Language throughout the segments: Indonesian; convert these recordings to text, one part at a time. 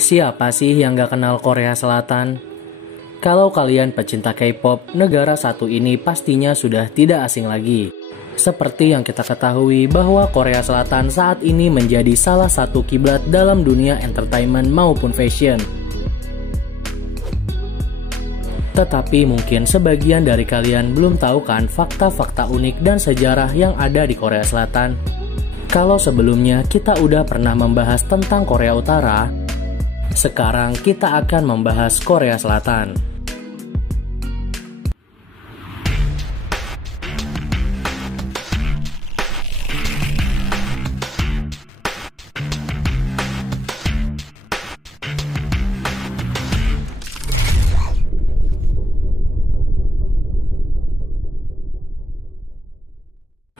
Siapa sih yang gak kenal Korea Selatan? Kalau kalian pecinta K-pop, negara satu ini pastinya sudah tidak asing lagi. Seperti yang kita ketahui bahwa Korea Selatan saat ini menjadi salah satu kiblat dalam dunia entertainment maupun fashion. Tetapi mungkin sebagian dari kalian belum tahu kan fakta-fakta unik dan sejarah yang ada di Korea Selatan. Kalau sebelumnya kita udah pernah membahas tentang Korea Utara, sekarang kita akan membahas Korea Selatan.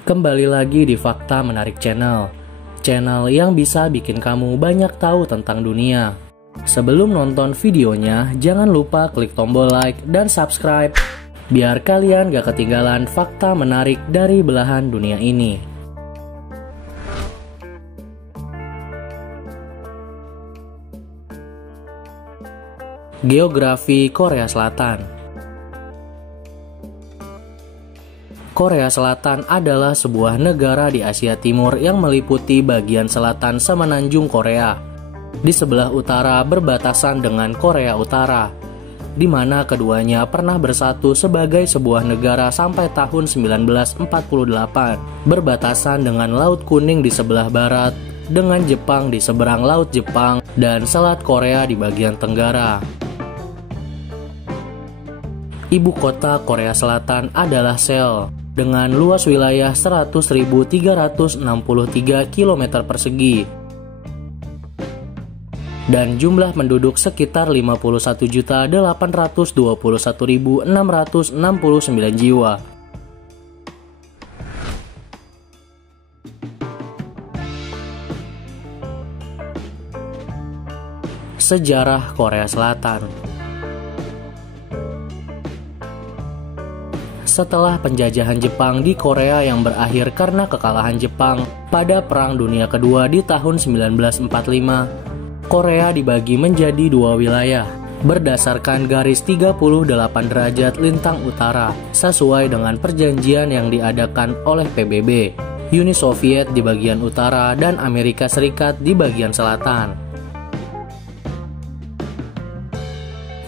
Kembali lagi di Fakta Menarik Channel yang bisa bikin kamu banyak tahu tentang dunia. Sebelum nonton videonya, jangan lupa klik tombol like dan subscribe, biar kalian gak ketinggalan fakta menarik dari belahan dunia ini. Geografi Korea Selatan. Korea Selatan adalah sebuah negara di Asia Timur yang meliputi bagian selatan semenanjung Korea. Di sebelah utara berbatasan dengan Korea Utara, di mana keduanya pernah bersatu sebagai sebuah negara sampai tahun 1948. Berbatasan dengan Laut Kuning di sebelah barat, dengan Jepang di seberang Laut Jepang, dan Selat Korea di bagian tenggara. Ibu kota Korea Selatan adalah Seoul, dengan luas wilayah 100.363 km persegi dan jumlah penduduk sekitar 51.821.669 jiwa. Sejarah Korea Selatan. Setelah penjajahan Jepang di Korea yang berakhir karena kekalahan Jepang pada Perang Dunia Kedua di tahun 1945, Korea dibagi menjadi dua wilayah berdasarkan garis 38 derajat lintang utara sesuai dengan perjanjian yang diadakan oleh PBB, Uni Soviet di bagian utara dan Amerika Serikat di bagian selatan.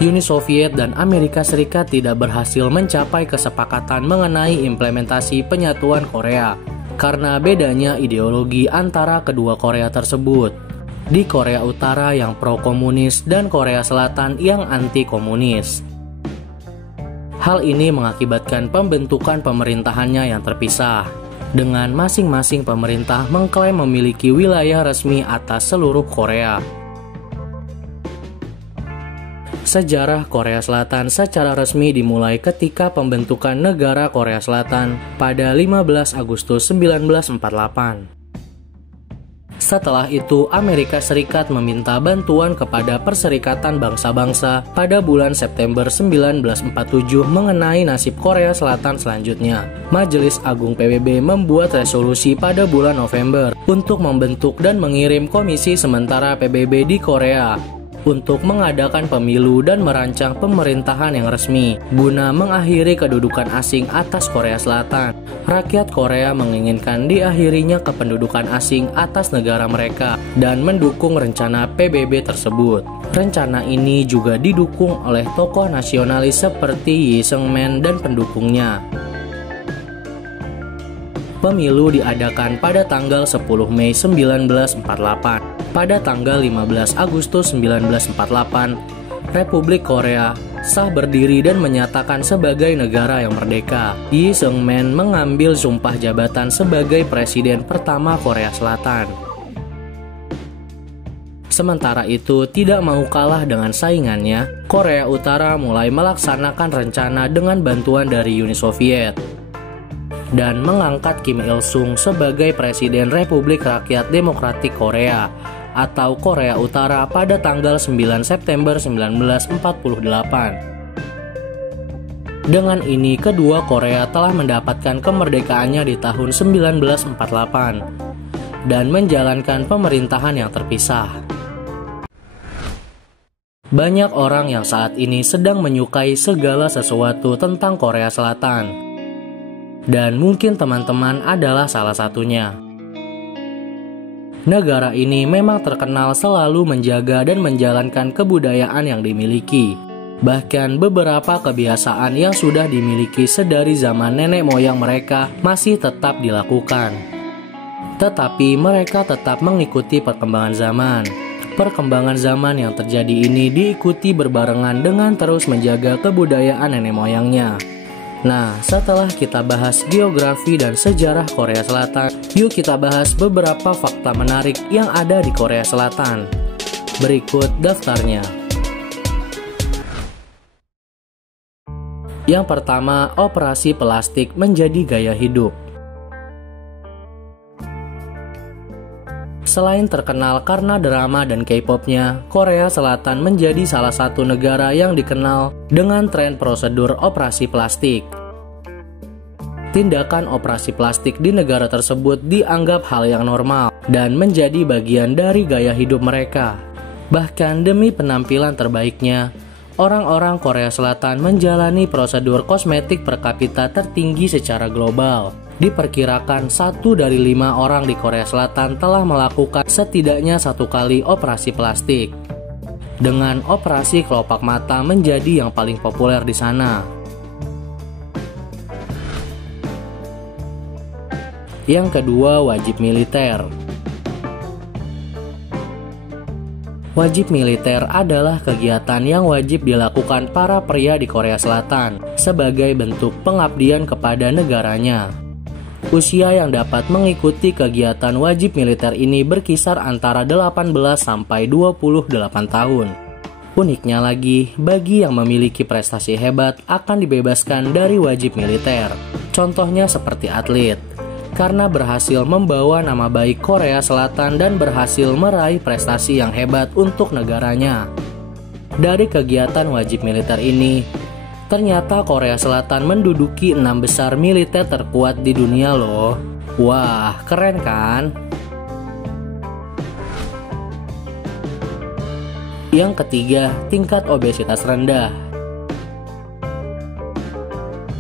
Uni Soviet dan Amerika Serikat tidak berhasil mencapai kesepakatan mengenai implementasi penyatuan Korea karena bedanya ideologi antara kedua Korea tersebut. Di Korea Utara yang pro-komunis dan Korea Selatan yang anti-komunis. Hal ini mengakibatkan pembentukan pemerintahannya yang terpisah, dengan masing-masing pemerintah mengklaim memiliki wilayah resmi atas seluruh Korea. Sejarah Korea Selatan secara resmi dimulai ketika pembentukan negara Korea Selatan pada 15 Agustus 1948. Setelah itu, Amerika Serikat meminta bantuan kepada Perserikatan Bangsa-Bangsa pada bulan September 1947 mengenai nasib Korea Selatan selanjutnya. Majelis Agung PBB membuat resolusi pada bulan November untuk membentuk dan mengirim Komisi Sementara PBB di Korea untuk mengadakan pemilu dan merancang pemerintahan yang resmi guna mengakhiri kedudukan asing atas Korea Selatan. Rakyat Korea menginginkan diakhirinya kependudukan asing atas negara mereka dan mendukung rencana PBB tersebut. Rencana ini juga didukung oleh tokoh nasionalis seperti Lee Seung-man dan pendukungnya. Pemilu diadakan pada tanggal 10 Mei 1948. Pada tanggal 15 Agustus 1948, Republik Korea sah berdiri dan menyatakan sebagai negara yang merdeka. Lee Seung-man mengambil sumpah jabatan sebagai presiden pertama Korea Selatan. Sementara itu, tidak mau kalah dengan saingannya, Korea Utara mulai melaksanakan rencana dengan bantuan dari Uni Soviet dan mengangkat Kim Il-sung sebagai Presiden Republik Rakyat Demokratik Korea atau Korea Utara pada tanggal 9 September 1948. Dengan ini, kedua Korea telah mendapatkan kemerdekaannya di tahun 1948 dan menjalankan pemerintahan yang terpisah. Banyak orang yang saat ini sedang menyukai segala sesuatu tentang Korea Selatan. Dan mungkin teman-teman adalah salah satunya. Negara ini memang terkenal selalu menjaga dan menjalankan kebudayaan yang dimiliki. Bahkan beberapa kebiasaan yang sudah dimiliki sedari zaman nenek moyang mereka masih tetap dilakukan. Tetapi mereka tetap mengikuti perkembangan zaman. Perkembangan zaman yang terjadi ini diikuti berbarengan dengan terus menjaga kebudayaan nenek moyangnya. Nah, setelah kita bahas geografi dan sejarah Korea Selatan, yuk kita bahas beberapa fakta menarik yang ada di Korea Selatan. Berikut daftarnya. Yang pertama, operasi plastik menjadi gaya hidup. Selain terkenal karena drama dan K-pop-nya, Korea Selatan menjadi salah satu negara yang dikenal dengan tren prosedur operasi plastik. Tindakan operasi plastik di negara tersebut dianggap hal yang normal dan menjadi bagian dari gaya hidup mereka. Bahkan demi penampilan terbaiknya, orang-orang Korea Selatan menjalani prosedur kosmetik per kapita tertinggi secara global. Diperkirakan 1 dari 5 orang di Korea Selatan telah melakukan setidaknya 1 kali operasi plastik. Dengan operasi kelopak mata menjadi yang paling populer di sana. Yang kedua, wajib militer. Wajib militer adalah kegiatan yang wajib dilakukan para pria di Korea Selatan sebagai bentuk pengabdian kepada negaranya. Usia yang dapat mengikuti kegiatan wajib militer ini berkisar antara 18 sampai 28 tahun. Uniknya lagi, bagi yang memiliki prestasi hebat akan dibebaskan dari wajib militer. Contohnya seperti atlet, karena berhasil membawa nama baik Korea Selatan dan berhasil meraih prestasi yang hebat untuk negaranya. Dari kegiatan wajib militer ini, ternyata Korea Selatan menduduki 6 besar militer terkuat di dunia loh. Wah, keren kan? Yang ketiga, tingkat obesitas rendah.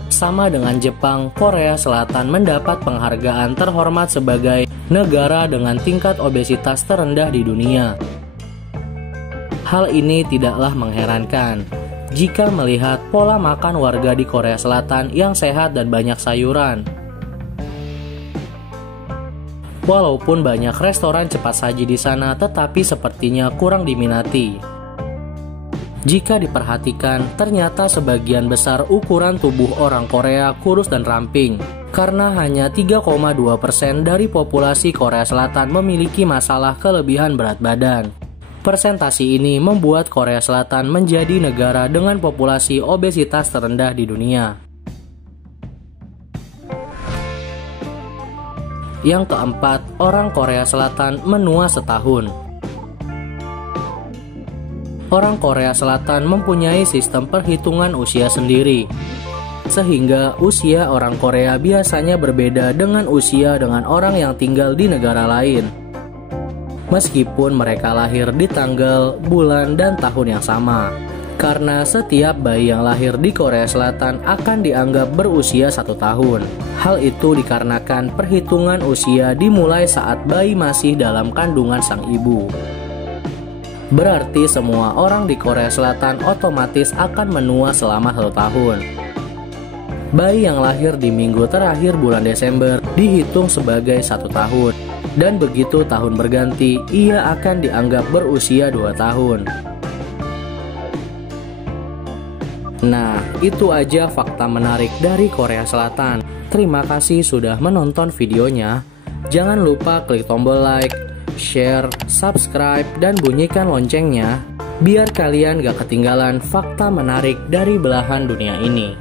Sama dengan Jepang, Korea Selatan mendapat penghargaan terhormat sebagai negara dengan tingkat obesitas terendah di dunia. Hal ini tidaklah mengherankan jika melihat pola makan warga di Korea Selatan yang sehat dan banyak sayuran. Walaupun banyak restoran cepat saji di sana, tetapi sepertinya kurang diminati. Jika diperhatikan, ternyata sebagian besar ukuran tubuh orang Korea kurus dan ramping, karena hanya 3,2% dari populasi Korea Selatan memiliki masalah kelebihan berat badan. Persentase ini membuat Korea Selatan menjadi negara dengan populasi obesitas terendah di dunia. Yang keempat, orang Korea Selatan menua setahun. Orang Korea Selatan mempunyai sistem perhitungan usia sendiri, sehingga usia orang Korea biasanya berbeda dengan usia dengan orang yang tinggal di negara lain. Meskipun mereka lahir di tanggal, bulan, dan tahun yang sama. Karena setiap bayi yang lahir di Korea Selatan akan dianggap berusia 1 tahun. Hal itu dikarenakan perhitungan usia dimulai saat bayi masih dalam kandungan sang ibu. Berarti semua orang di Korea Selatan otomatis akan menua selama 1 tahun. Bayi yang lahir di minggu terakhir bulan Desember dihitung sebagai 1 tahun. Dan begitu tahun berganti, ia akan dianggap berusia 2 tahun. Nah, itu aja fakta menarik dari Korea Selatan. Terima kasih sudah menonton videonya. Jangan lupa klik tombol like, share, subscribe, dan bunyikan loncengnya, biar kalian gak ketinggalan fakta menarik dari belahan dunia ini.